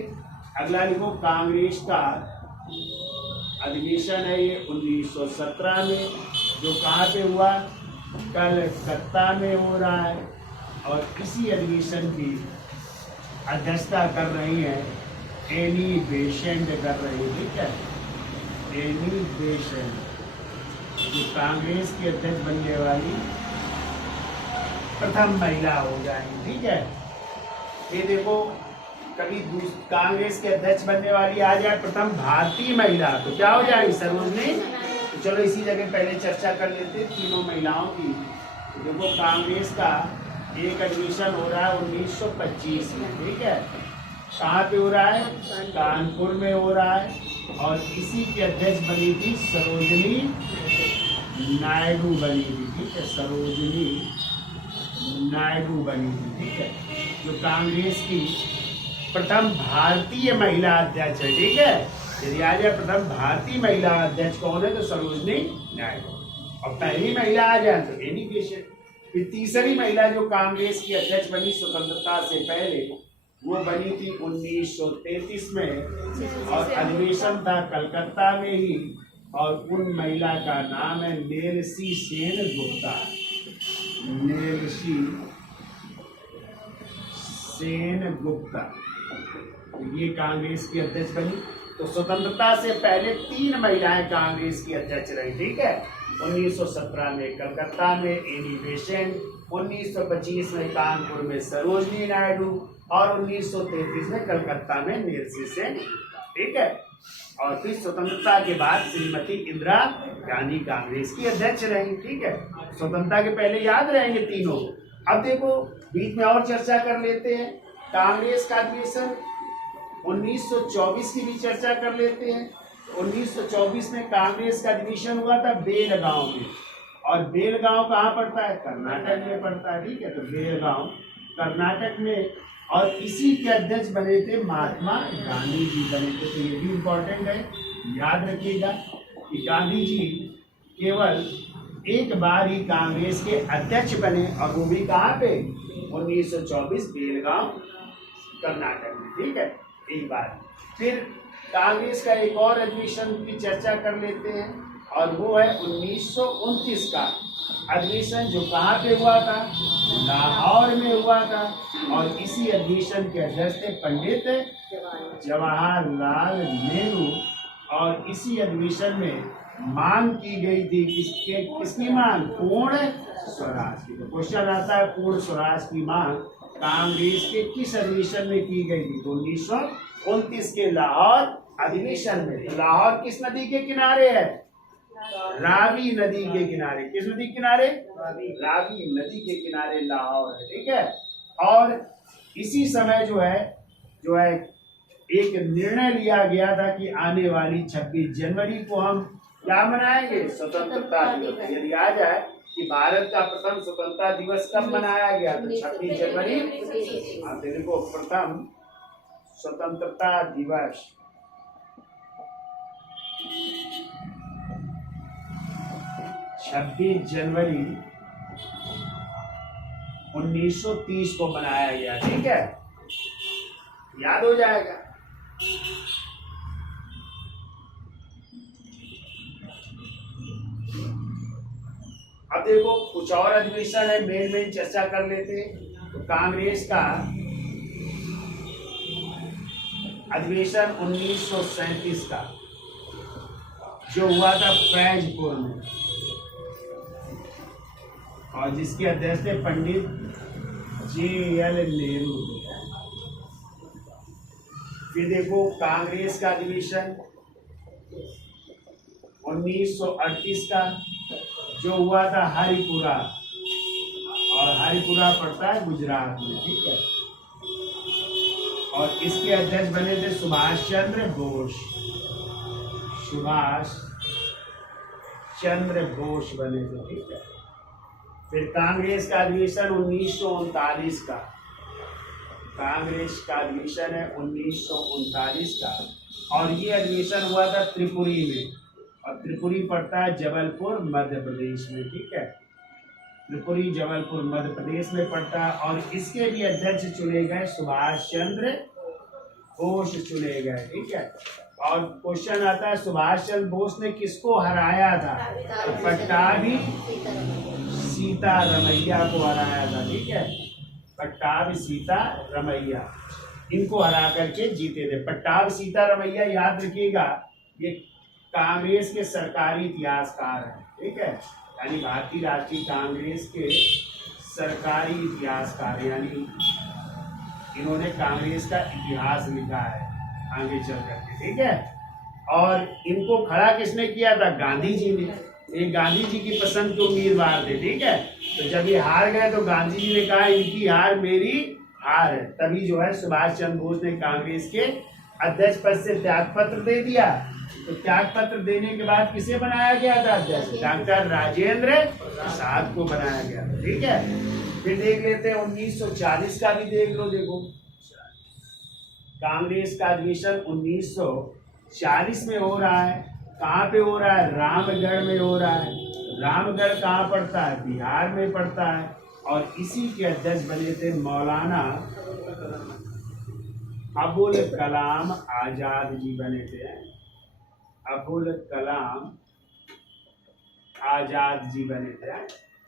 अगला लिखो, कांग्रेस का अधिवेशन है ये 1917 में, जो कहाँ पे हुआ? कलकत्ता में हो रहा है। और इसी अधिवेशन की अध्यक्षता कर रही है एनी बेसेंट कर रही है। ठीक है। एनी बेसेंट जो कांग्रेस की अध्यक्ष बनने वाली प्रथम महिला हो जाएंगी। ठीक है। ये देखो, कभी कांग्रेस के अध्यक्ष बनने वाली आ जाए प्रथम भारतीय महिला, तो क्या हो जाएगी? सरोजनी। तो चलो इसी जगह पहले चर्चा कर लेते हैं तीनों महिलाओं की। तो देखो, कांग्रेस का एक अधिवेशन हो रहा है 1925 में। ठीक है। कहाँ पे हो रहा है? कानपुर में हो रहा है। और इसी की अध्यक्ष बनी थी सरोजनी नायडू बनी थी। ठीक है। सरोजनी नायडू बनी थी। ठीक है। जो कांग्रेस की प्रथम भारतीय महिला अध्यक्ष है। ठीक है। यदि आ जाए प्रथम भारतीय महिला अध्यक्ष कौन है, तो सरोजनी नायडू। और पहली महिला आ जाए तो एनी बेसेंट। फिर तीसरी महिला जो कांग्रेस की अध्यक्ष बनी स्वतंत्रता से पहले, वो बनी थी 1933 में। और अधिवेशन था कलकत्ता में ही। और उन महिला का नाम है नेलसी सेन गुप्ता। नेलसी सेन गुप्ता। ये कांग्रेस की अध्यक्ष बनी। तो स्वतंत्रता से पहले 3 महिलाएं कांग्रेस की अध्यक्ष रही। ठीक है। 1917 में कलकत्ता में एनी बेसेंट, 1925 में कानपुर में सरोजनी नायडू और 1933 में कलकत्ता में नेल्सी सेन। ठीक है। और फिर स्वतंत्रता के बाद श्रीमती इंदिरा गांधी कांग्रेस की अध्यक्ष रही। ठीक है। स्वतंत्रता के पहले याद रहेंगे तीनों। अब देखो बीच में और चर्चा कर लेते हैं। कांग्रेस का अधिवेशन 1924 की भी चर्चा कर लेते हैं। 1924 में कांग्रेस का अधिवेशन हुआ था बेलगांव में, और बेलगांव कहाँ पड़ता है? कर्नाटक में पड़ता है। ठीक है। तो बेलगांव कर्नाटक में, और इसी के अध्यक्ष बने थे महात्मा गांधी जी बने थे। तो ये भी इम्पोर्टेंट है, याद रखिएगा कि गांधी जी केवल एक बार ही कांग्रेस के अध्यक्ष बने, और वो भी कहाँ पे? 1924 बेलगांव कर्नाटक में। ठीक है। एक बार फिर कांग्रेस का एक और अधिवेशन की चर्चा कर लेते हैं, और वो है 1929 का अधिवेशन, जो कहाँ पे हुआ था? लाहौर में हुआ था। और इसी अधिवेशन के अध्यक्ष थे पंडित जवाहरलाल नेहरू। और इसी अधिवेशन में मांग की गई थी किसकी मांग? पूर्ण स्वराज की। तो क्वेश्चन आता है पूर्ण स्वराज की मांग कांग्रेस के किस अधिवेशन में की गई थी? 1929 के लाहौर अधिवेशन में। तो लाहौर किस नदी के किनारे है? रावी नदी के किनारे। किस नदी के किनारे? रावी नदी के किनारे लाहौर है। ठीक है। और इसी समय जो है एक निर्णय लिया गया था कि आने वाली 26 जनवरी को हम क्या मनाएंगे? स्वतंत्रता दिवस। यदि आ जाए कि भारत का प्रथम स्वतंत्रता दिवस कब मनाया गया, तो 26 जनवरी। आप देखो प्रथम स्वतंत्रता दिवस 26 जनवरी 1930 को मनाया गया। ठीक है। याद हो जाएगा। अब देखो कुछ और अधिवेशन है, मेन चर्चा कर लेते हैं। तो कांग्रेस का अधिवेशन 1937 का जो हुआ था फैजपुर में, और जिसके अध्यक्ष थे पंडित JL नेहरू। फिर देखो कांग्रेस का अधिवेशन 1938 का जो हुआ था हरिपुरा, और हरिपुरा पड़ता है गुजरात में। ठीक है। और इसके अध्यक्ष बने थे सुभाष चंद्र बोस। सुभाष चंद्र बोस बने थे। ठीक है। फिर कांग्रेस का अधिवेशन 1939 का, कांग्रेस का अधिवेशन है 1939 का, और ये अधिवेशन हुआ था त्रिपुरी में, और त्रिपुरी पड़ता है जबलपुर मध्य प्रदेश में। ठीक है। त्रिपुरी जबलपुर मध्य प्रदेश में पड़ता है, और इसके भी अध्यक्ष चुने गए सुभाष चंद्र बोस चुने गए। ठीक है। और क्वेश्चन आता है सुभाष चंद्र बोस ने किसको हराया था? तो पट्टाभी सीतारमैया को हराया था। ठीक है। पट्टाभी सीतारमैया, इनको हरा करके जीते थे। पट्टाभी सीतारमैया याद रखिएगा, ये कांग्रेस के सरकारी इतिहासकार हैं। ठीक है। यानी भारतीय राष्ट्रीय कांग्रेस के सरकारी इतिहासकार, यानी इन्होंने कांग्रेस का इतिहास लिखा है आगे चल करके। ठीक है। और इनको खड़ा किसने किया था? गांधी जी ने। ये गांधी जी की पसंद के उम्मीदवार थे। ठीक है। तो जब ये हार गए तो गांधी जी ने कहा इनकी हार मेरी हार है। तभी जो है सुभाष चंद्र बोस ने कांग्रेस के अध्यक्ष पद से त्याग पत्र दे दिया। तो त्याग पत्र देने के बाद किसे बनाया गया था अध्यक्ष? डॉक्टर राजेंद्र प्रसाद को बनाया गया था। ठीक है। फिर देख लेते हैं 1940 का भी देख लो। देखो कांग्रेस का अधिवेशन 1940 में हो रहा है। कहाँ पे हो रहा है? रामगढ़ में हो रहा है। रामगढ़ कहाँ पड़ता है? बिहार में पड़ता है। और इसी के अध्यक्ष बने थे मौलाना अबुल कलाम आजाद जी बने थे। अबुल कलाम आजाद जी बने थे।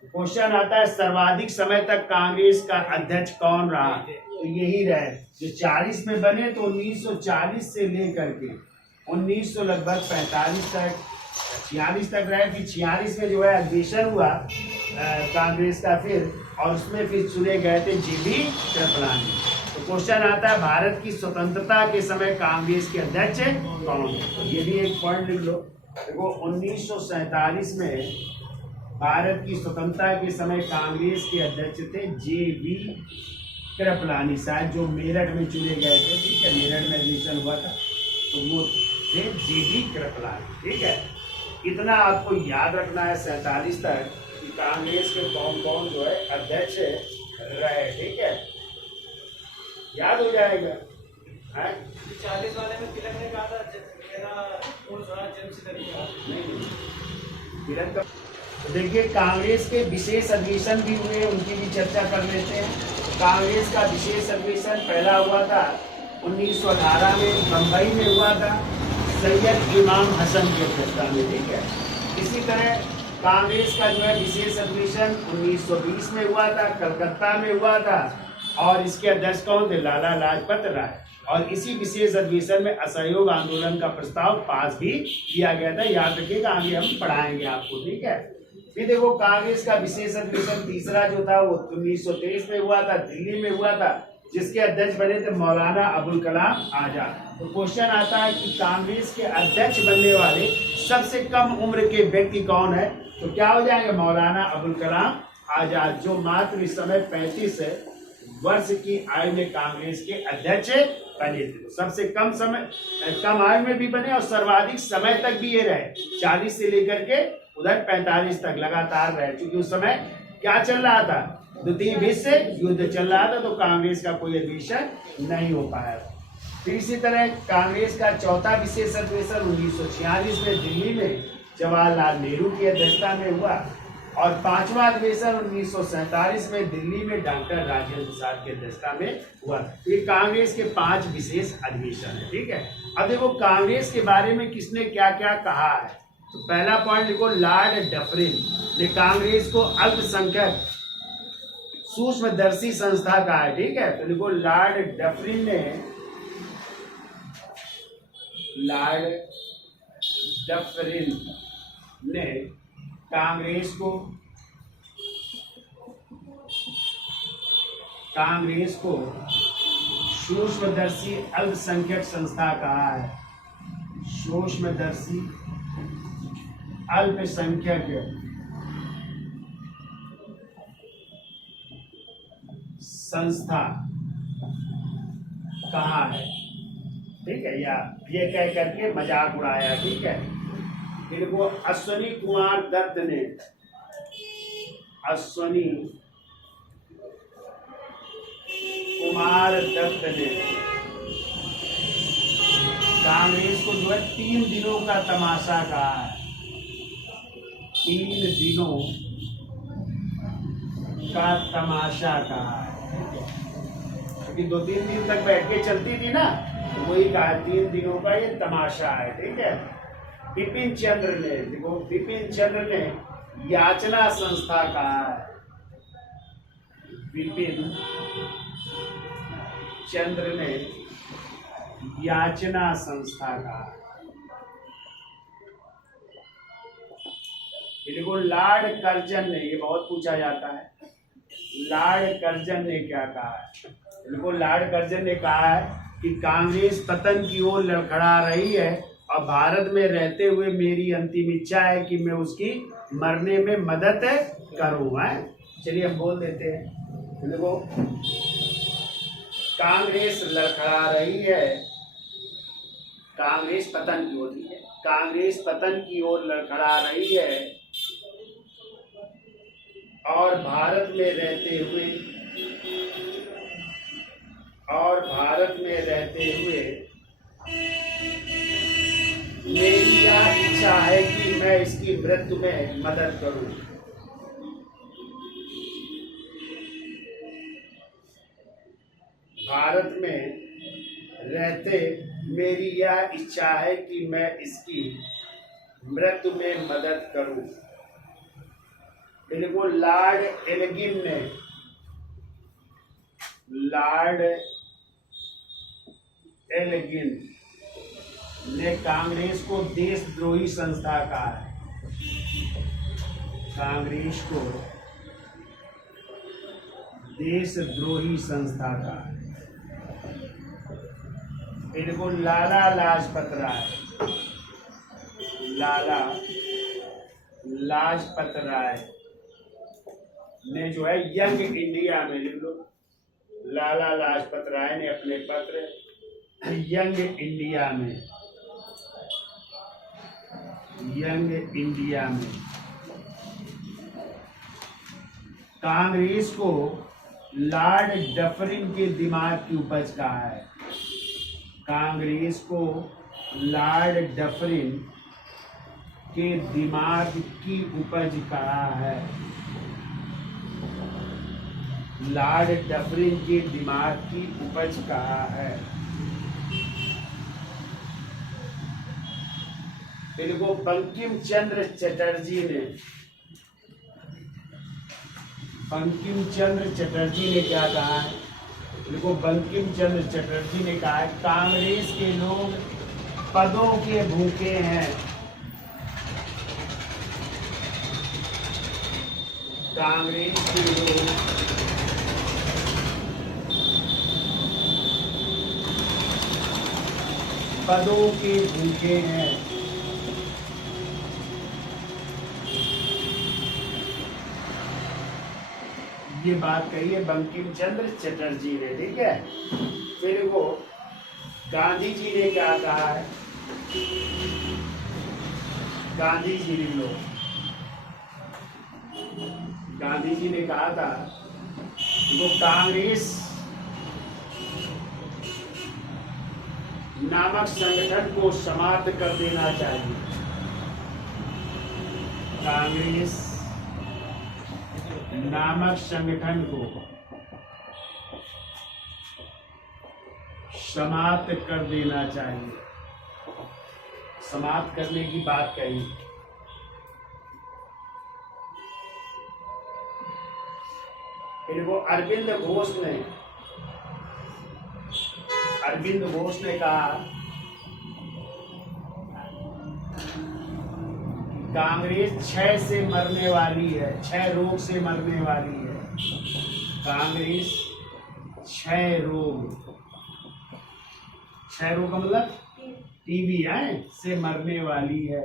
क्वेश्चन आता है सर्वाधिक समय तक कांग्रेस का अध्यक्ष कौन रहा? तो यही रहे जो 40 में बने, तो 1940 से लेकर के 1900 लगभग 45 तक 46 तक रहे। फिर 46 में जो है अधिवेशन हुआ कांग्रेस का। फिर और उसमें फिर चुने गए थे जीवी कृपलानी। तो क्वेश्चन आता है भारत की स्वतंत्रता के समय कांग्रेस के अध्यक्ष कौन है? तो ये भी एक पॉइंट लिख लो। देखो 1947 में भारत की स्वतंत्रता के समय कांग्रेस के अध्यक्ष थे जीवी कृपलानी, शायद जो मेरठ में चुने गए थे, ठीक है, मेरठ में एडमिशन हुआ था, तो वो थे जीवी कृपलानी, ठीक है। इतना आपको याद रखना है 47 तक कि कांग्रेस के कौन कौन जो है अध्यक्ष रहे, ठीक है, याद हो जाएगा। 40 वाले में तिलक ने कहा था मेरा पूर्ण स्वराज जन्म से तिलक का। तो देखिए कांग्रेस के विशेष अधिवेशन भी हुए, उनकी भी चर्चा कर लेते हैं। कांग्रेस का विशेष अधिवेशन पहला हुआ था 1918 में बम्बई में हुआ था, सैयद इमाम हसन की अध्यक्षता में, ठीक है। इसी तरह कांग्रेस का जो है विशेष अधिवेशन 1920 में हुआ था, कलकत्ता में हुआ था, और इसके अध्यक्ष कौन थे? लाला लाजपत राय। और इसी विशेष अधिवेशन में असहयोग आंदोलन का प्रस्ताव पास भी किया गया था, याद रखिएगा, आगे हम पढ़ाएंगे आपको, ठीक है। फिर देखो कांग्रेस का विशेष अधिवेशन तीसरा जो था वो 1923 में हुआ था, दिल्ली में हुआ था, जिसके अध्यक्ष बने थे मौलाना अबुल कलाम आजाद। तो क्वेश्चन आता है कि कांग्रेस के अध्यक्ष बनने वाले सबसे कम उम्र के व्यक्ति कौन है? तो क्या हो जाएंगे? मौलाना अबुल कलाम आजाद, जो मात्र इस समय 35 वर्ष की आयु में कांग्रेस के अध्यक्ष बने थे। सबसे कम आयु में भी बने और सर्वाधिक समय तक भी ये रहे, 40 से लेकर के उधर 45 तक लगातार रहे, क्योंकि उस समय क्या चल रहा था? द्वितीय विश्व युद्ध चल रहा था, तो कांग्रेस का कोई अधिवेशन नहीं हो पाया। फिर इसी तरह कांग्रेस का चौथा विशेष अधिवेशन 1946 में दिल्ली में जवाहरलाल नेहरू की अध्यक्षता में हुआ, और पांचवा अधिवेशन 1947 में दिल्ली में डॉक्टर राजेंद्र प्रसाद की अध्यक्षता में हुआ। ये कांग्रेस के 5 विशेष अधिवेशन है, ठीक है। अब देखो कांग्रेस के बारे में किसने क्या क्या कहा है। तो पहला पॉइंट लिखो, लॉर्ड डफरिन ने कांग्रेस को अल्पसंख्यक सूक्ष्मदर्शी संस्था कहा है, ठीक है। तो लिखो लॉर्ड डफरिन ने कांग्रेस को सूक्ष्मदर्शी अल्पसंख्यक संस्था कहा है। सूक्ष्मदर्शी अल्पसंख्यक संस्था कहा है, ठीक है, या ये कह करके मजाक उड़ाया, ठीक है। फिर वो अश्वनी कुमार दत्त ने कांग्रेस को जो है 3 दिनों का तमाशा कहा है। 3 दिनों का तमाशा कहा है, क्योंकि 2-3 दिन तक बैठ के चलती थी ना, तो वही कहा 3 दिनों का ये तमाशा है, ठीक है। बिपिन चंद्र ने याचना संस्था कहा है। बिपिन चंद्र ने याचना संस्था कहा है। देखो लॉर्ड कर्जन ने, ये बहुत पूछा जाता है, लॉर्ड कर्जन ने क्या कहा है? देखो लॉर्ड कर्जन ने कहा है कि कांग्रेस पतन की ओर लड़खड़ा रही है और भारत में रहते हुए मेरी अंतिम इच्छा है कि मैं उसकी मरने में मदद करूँ। चलिए हम बोल देते हैं। देखो कांग्रेस लड़खड़ा रही है, कांग्रेस पतन की ओर है, कांग्रेस पतन की ओर लड़खड़ा रही है और भारत में रहते हुए मेरी यह इच्छा है कि मैं इसकी मृत्यु में मदद करूं। भारत में रहते मेरी यह इच्छा है कि मैं इसकी मृत्यु में मदद करूं। देखो लॉर्ड एल्गिन ने कांग्रेस को देशद्रोही संस्था कहा है। कांग्रेस को देशद्रोही संस्था का। इनको लाला लाजपत राय, लाला लाजपत राय ने जो है यंग इंडिया में, लिख लो, लाला लाजपत राय ने अपने पत्र यंग इंडिया में, यंग इंडिया में कांग्रेस को लॉर्ड डफरिन के दिमाग की उपज कहा है। कांग्रेस को लॉर्ड डफरिन के दिमाग की उपज कहा है। लॉर्ड डफरिन के दिमाग की उपज कहा है। इनको बंकिम चंद्र चटर्जी ने, बंकिम चंद्र चटर्जी ने क्या कहा है? इनको बंकिम चंद्र चटर्जी ने कहा है कांग्रेस के लोग पदों के भूखे हैं। कांग्रेस के लोग पदों के भूखे हैं। ये बात कही है बंकिम चंद्र चटर्जी ने, ठीक है। फिर वो गांधी जी ने क्या कहा है? गांधी जी ने, लोग गांधी जी ने कहा था वो कांग्रेस नामक संगठन को समाप्त कर देना चाहिए। कांग्रेस नामक संगठन को समाप्त कर देना चाहिए। समाप्त करने की बात कही। फिर वो अरविंद घोष ने कहा कांग्रेस क्षय से मरने वाली है, क्षय रोग से मरने वाली है। कांग्रेस क्षय रोग का मतलब टीबी है से मरने वाली है।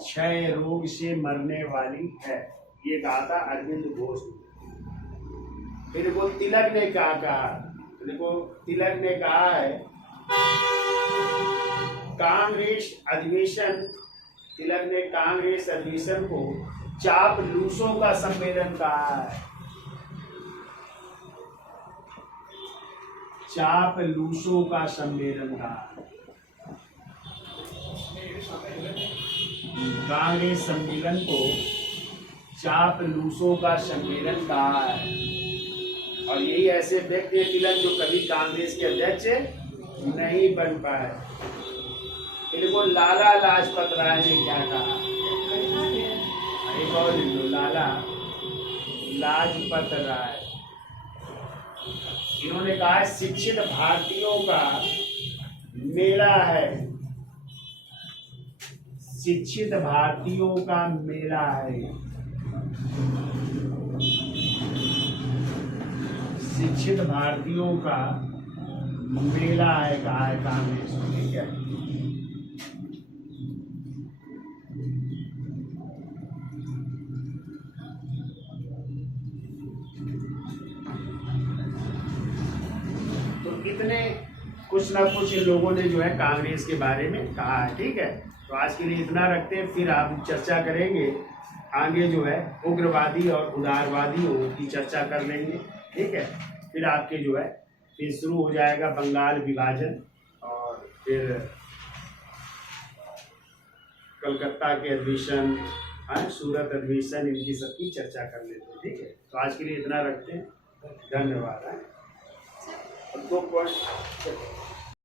क्षय रोग से मरने वाली है, ये कहा था अरविंद घोष ने। फिर वो तिलक ने क्या कहा? देखो तिलक ने कहा है कांग्रेस अधिवेशन, तिलक ने कांग्रेस अधिवेशन को चापलूसों का सम्मेलन कहा है। चापलूसों का सम्मेलन कहा है। कांग्रेस सम्मेलन को चापलूसों का सम्मेलन कहा है। और यही ऐसे व्यक्ति है तिलक जो कभी कांग्रेस के अध्यक्ष नहीं बन पाए। इनको लाला लाजपत राय ने क्या कहा? एक और लिख लो, लाला लाजपत राय। इन्होंने कहा शिक्षित भारतीयों का मेला है। शिक्षित भारतीयों का मेला है। शिक्षित भारतीयों का मेला है, कहा है कांग्रेस। ठीक है। तो इतने कुछ ना कुछ इन लोगों ने जो है कांग्रेस के बारे में कहा है। ठीक है, तो आज के लिए इतना रखते हैं, फिर आप चर्चा करेंगे आगे जो है उग्रवादी और उदारवादियों की चर्चा कर लेंगे। ठीक है, फिर आपके जो है फिर शुरू हो जाएगा बंगाल विभाजन और फिर कलकत्ता के अधिवेशन, सूरत अधिवेशन, इनकी सबकी चर्चा कर लेते हैं। ठीक है, तो आज के लिए इतना रखते हैं। धन्यवाद। 2 पॉइंट